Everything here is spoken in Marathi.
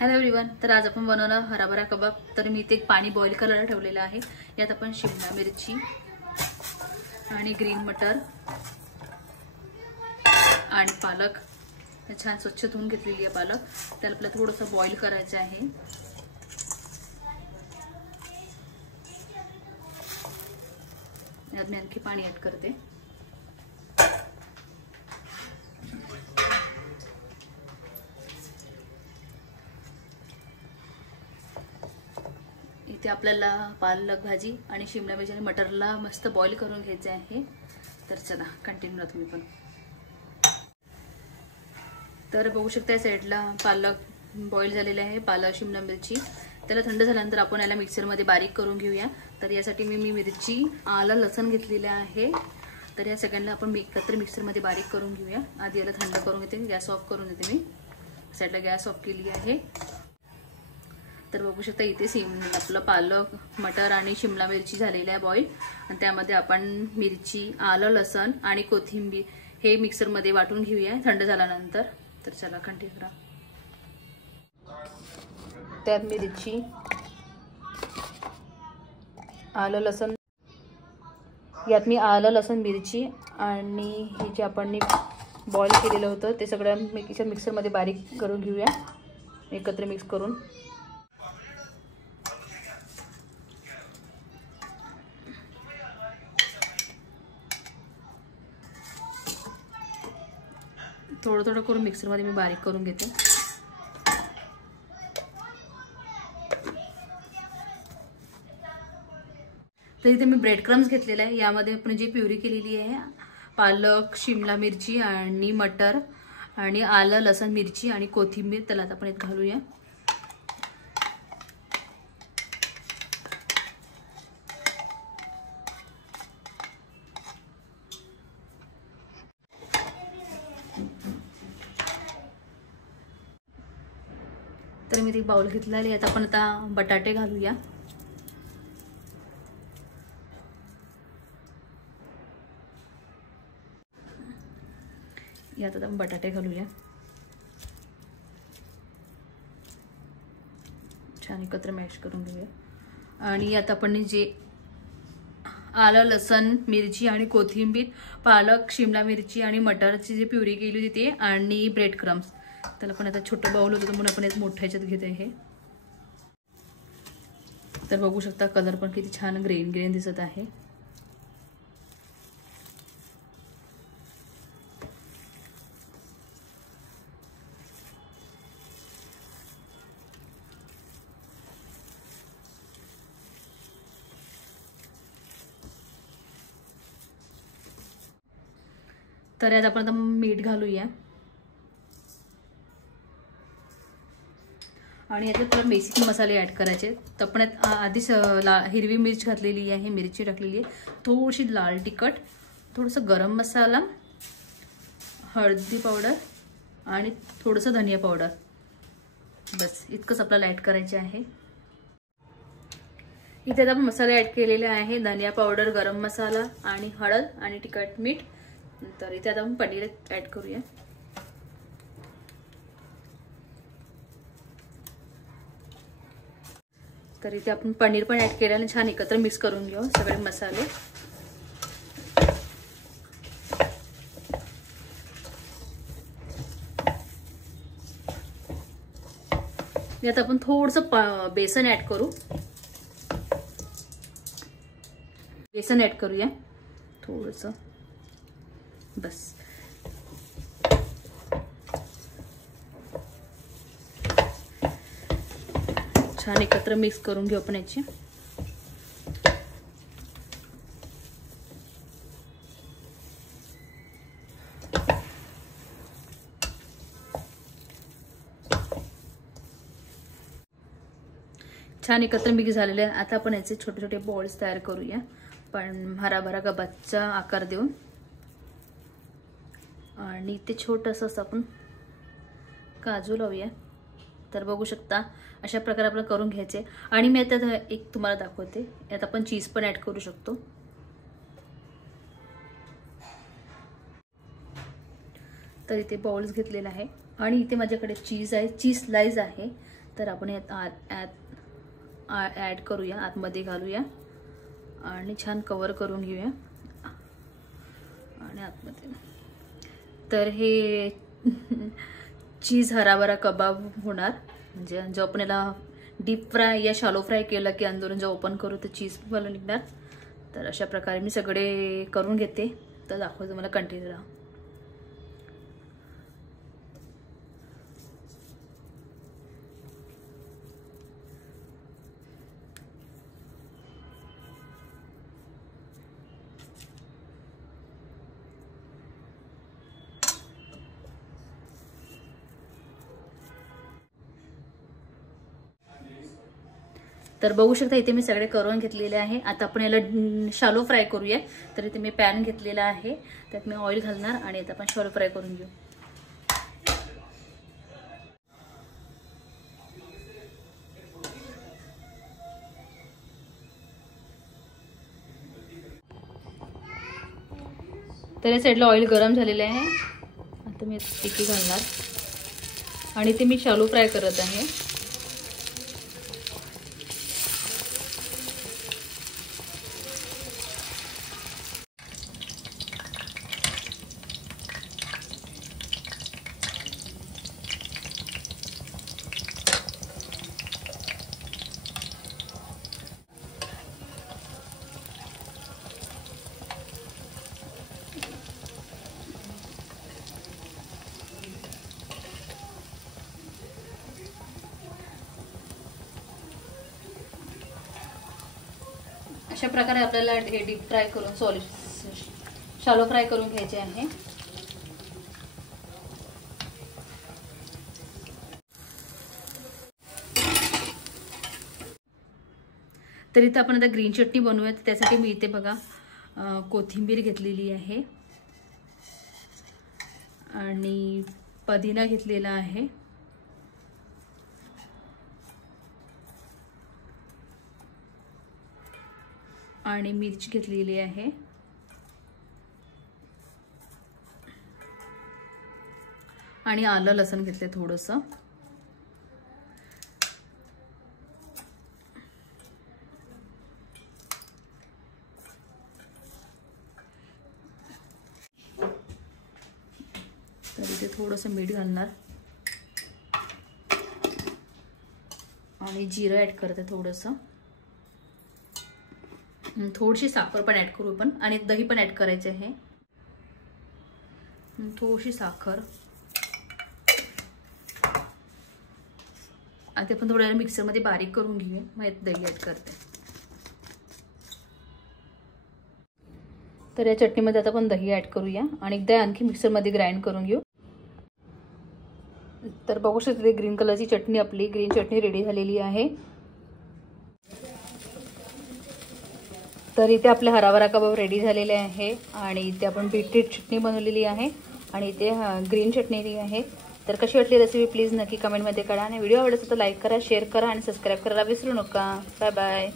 हॅलो एव्हरीवन, तर आज आपण बनवणार हराभरा कबाब। तर मी इथे पाणी बॉईल करायला ठेवलेलं आहे। यात आपण शिमला मिरची आणि ग्रीन मटर आणि पालक छान स्वच्छ धुवून घेतलेली आहे। पालक त्याला आपल्याला थोडंसं बॉईल करायचं आहे। यात मी आणखी पाणी ऍड करते। इथे आपल्याला पालक भाजी आणि शिमला मिरची आणि मटरला मस्त बॉईल करून घ्यायचे आहे। तर चला कंटिन्यू राहा तुम्ही पण। तर बघू शकता या साइडला पालक बॉईल झालेले आहे। पालक शिमला मिरची त्याला थंड झाल्यानंतर आपण याला मिक्सर मध्ये बारीक करून घेऊया। तर यासाठी मी मिरची आलं लसूण घेतलेले आहे। तर या सगळ्यांना आपण एकत्र मिक्सर मध्ये बारीक करून घेऊया। आधी याला थंड करून घेते, गॅस ऑफ करून देते। मी साइडला गॅस ऑफ केली आहे। तर बघू शकता इथे आपलं पालक मटर आणि शिमला मिरची झालेली आहे बॉईल। आणि त्यामध्ये आपण मिरची आलं लसूण आणि कोथिंबीर हे मिक्सर मध्ये वाटून घेऊया थंड झाल्यानंतर। तर चला कंटिन्यू करा। त्यात मिरची आलं लसूण यात मी आलं लसूण मिरची आणि हे जे आपण बॉईल केलेलं होतं ते सगळं मिक्सर मध्ये बारीक करून घेऊया, एकत्र मिक्स करून। थोडं थोडं करून मिक्सर मध्ये मी बारीक करून घेते। तर इथे मी ब्रेड क्रम्स घेतलेला आहे। यामध्ये आपण जी प्युरी केलेली आहे पालक शिमला मिरची आणि मटर आणि आलं लसूण मिरची आणि कोथिंबीर त्याला आपण यात घालूया। तर मी एक बाउल घेतलेला आहे। यात आपण आता बटाटे घालूया। यात आता बटाटे घालूया, छान एकत्र मॅश करून घेऊया। आणि यात आपण जे आलं लसूण मिरची आणि कोथिंबीर पालक शिमला मिरची आणि मटरची जी प्युरी केली होती ते आणि ब्रेड क्रम्स त्याला पण आता छोटं बाउल होतं म्हणून आपण एक मोठ्या ह्याच्यात घेत आहे। तर बघू शकता कलर पण किती छान ग्रीन ग्रीन दिसत आहे। तर यात आपण आता मीठ घालूया आणि याच्यात थोडे बेसिक मसाले ऍड करायचे। तर आपण आधीच हिरवी मिरची घातलेली आहे, मिरची टाकलेली आहे, थोडीशी लाल तिखट, थोडंसं गरम मसाला, हळदी पावडर आणि थोडंसं धनिया पावडर, बस इतकंच आपल्याला ऍड करायचे आहे। इथे आपण मसाले ऍड केलेले आहे, धनिया पावडर, गरम मसाला आणि हळद आणि तिखट मीठ। तर इथे आता आपण पनीर ऍड करूया। तर इथे आपण पनीर पण ऍड केल्याने छान एकत्र मिक्स करून घेऊ सगळे मसाले। यात आपण थोडंसं बेसन ऍड करू, बेसन ऍड करूया थोडंसं, बस। छान एकत्र मिक्स करून घेऊ आपण याची। छान एकत्र मिक्स झालेले आहे। आता आपण याचे छोटे छोटे बॉल्स तयार करूया, पण हराभरा कबाबचा आकार देऊन। आणि ते छोटंसं असं आपण काजू लावूया। तर बघू शकता अशा प्रकारे आपल्याला करून घ्यायचे। आणि मी आता एक तुम्हाला दाखवते, यात आपण चीज पण ऍड करू शकतो। तर इथे बॉल्स घेतलेला आहे आणि इथे माझ्याकडे चीज आहे, चीज स्लाइस आहे। तर आपण ॲड करूया, आतमध्ये घालूया आणि छान कवर करून घेऊया आणि आतमध्ये. तर हे चीज हराभरा कबाब होणार. म्हणजे जो आपण याला डीप फ्राय या शॅलो फ्राय केलं की अंदरून जेव्हा ओपन करू तर चीज मला निघणार. तर अशा प्रकारे मी सगळे करून घेते, तर दाखवतो मला कंटिन्यू राहा. तर बघू शकता इथे मी सगळे करून घेतलेले आहे. आता आपण याला शॅलो फ्राय करूया. तर इथे मी पॅन घेतलेला आहे, त्यात मी ऑइल घालणार आणि आता आपण शॅलो फ्राय करून घेऊ. तर या साईडला ऑइल गरम झालेले आहे. आता मी टिक्की घालणार आणि ते मी शॅलो फ्राय करत आहे. अशा प्रकारे आपल्याला हे डीप फ्राय करून शॅलो फ्राय करून घ्यायचे आहे. तर इथे आपण आता ग्रीन चटणी बनवूया. त्यासाठी मी इथे बघा कोथिंबीर घेतलेली आहे आणि पुदिना घेतलेला आहे आणि मिरची घेतलेली आहे आणि आलं लसूण घेतले थोडंसं. तर इथे थोडंसं मीठ घालणार आणि जिरं ॲड करते थोडंसं. थोडीशी साखर पण ॲड करू आपण आणि दही पण ॲड करायचे आहे. थोडीशी साखर. आता आपण थोड्या मिक्सरमध्ये बारीक करून घेऊया. मग दही ॲड करते. तर या चटणीमध्ये आता आपण दही ॲड करूया आणि एकदा आणखी मिक्सरमध्ये ग्राइंड करून घेऊ. तर बघू शकते ग्रीन कलरची चटणी, आपली ग्रीन चटणी रेडी झालेली आहे. तर इथे आपले हराभरा कबाब रेडी झालेले आहे आणि इथे आपण बीटरूट चटणी बनवलेली आहे आणि इथे ग्रीन चटणी आहे. तर कशी वाटली रेसिपी प्लीज नक्की कमेंटमध्ये कळवा आणि व्हिडिओ आवडला तर लाईक करा, शेअर करा आणि सबस्क्राईब करायला विसरू नका. Bye bye.